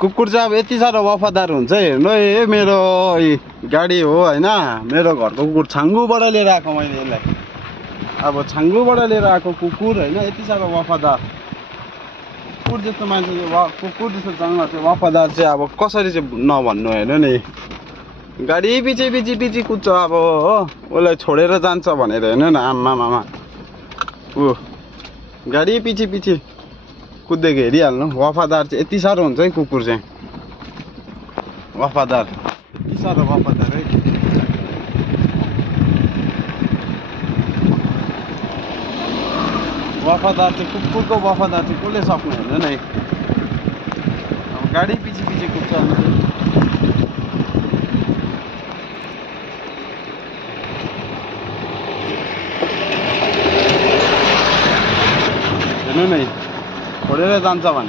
कुकुर चाहिँ अब यति साह्रो वफादार हुन्छ है। हेर्नु है मेरो गाडी हो होइन, मेरो घरको कुकुर छाङ्गुबाट लिएर आएको मैले यसलाई। अब छाङ्गुबाट लिएर आएको कुकुर होइन, यति साह्रो वफादार। कुकुर जस्तो मान्छे कुकुर जस्तो जनावर चाहिँ वफादार चाहिँ अब कसरी चाहिँ नभन्नु। हेर्नु नि गाडी पछि कुद्छ अब हो, उसलाई छोडेर जान्छ भनेर। हेर्नु न आमा ऊ गाडी पछि कुद्देको हेरिहाल्नु। वफादार चाहिँ यति साह्रो हुन्छ है कुकुर चाहिँ, वफादार, यति साह्रो वफादार है। वफादार चाहिँ कुकुरको वफादार चाहिँ कसले सक्नु। हेर्नु नि अब गाडी पछि कुद्छ। हेर्नु नि छोडेर जान्छ भनेर।